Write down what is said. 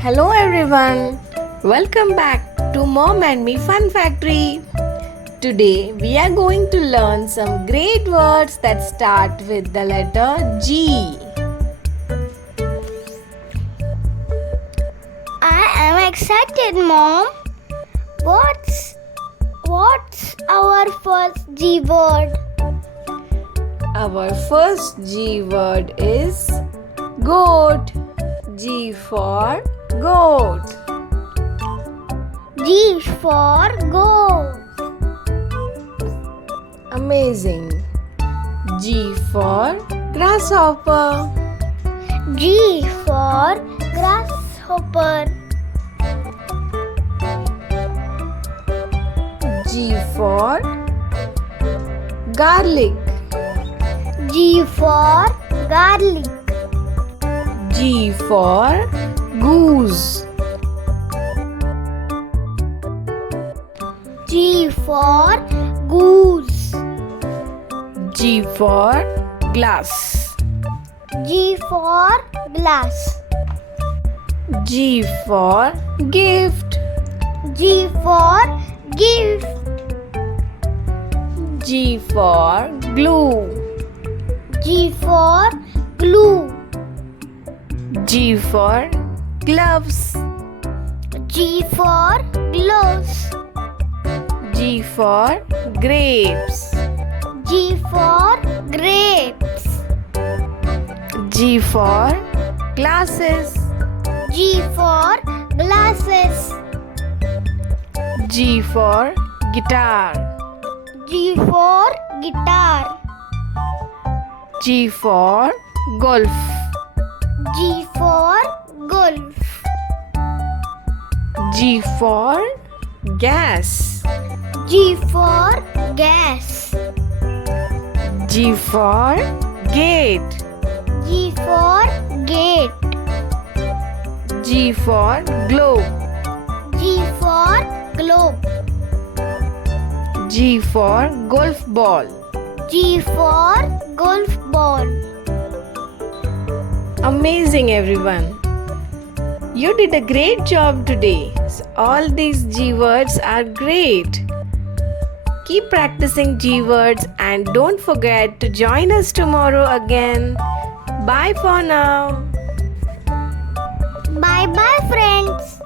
Hello everyone, welcome back to Mom and Me Fun Factory. Today we are going to learn some great words that start with the letter G. I am excited, Mom. What's our first G word? Our first G word is goat. G for goat. G for goat. Amazing. G for grasshopper. G for grasshopper. G for garlic. G for garlic. G for goose. G for goose. G for glass. G for glass. G for gift. G for gift. G for glue. G for glue. G for gloves. G for gloves. G for grapes. G for grapes. G for glasses. G for glasses. G for guitar. G for guitar. G for golf. G for golf. G for gas. G for gas. G for gate. G for gate. G for globe. G for globe. G for golf ball. G for golf ball. Amazing everyone. You did a great job today. All these G words are great. Keep practicing G words and don't forget to join us tomorrow again. Bye for now. Bye bye, friends.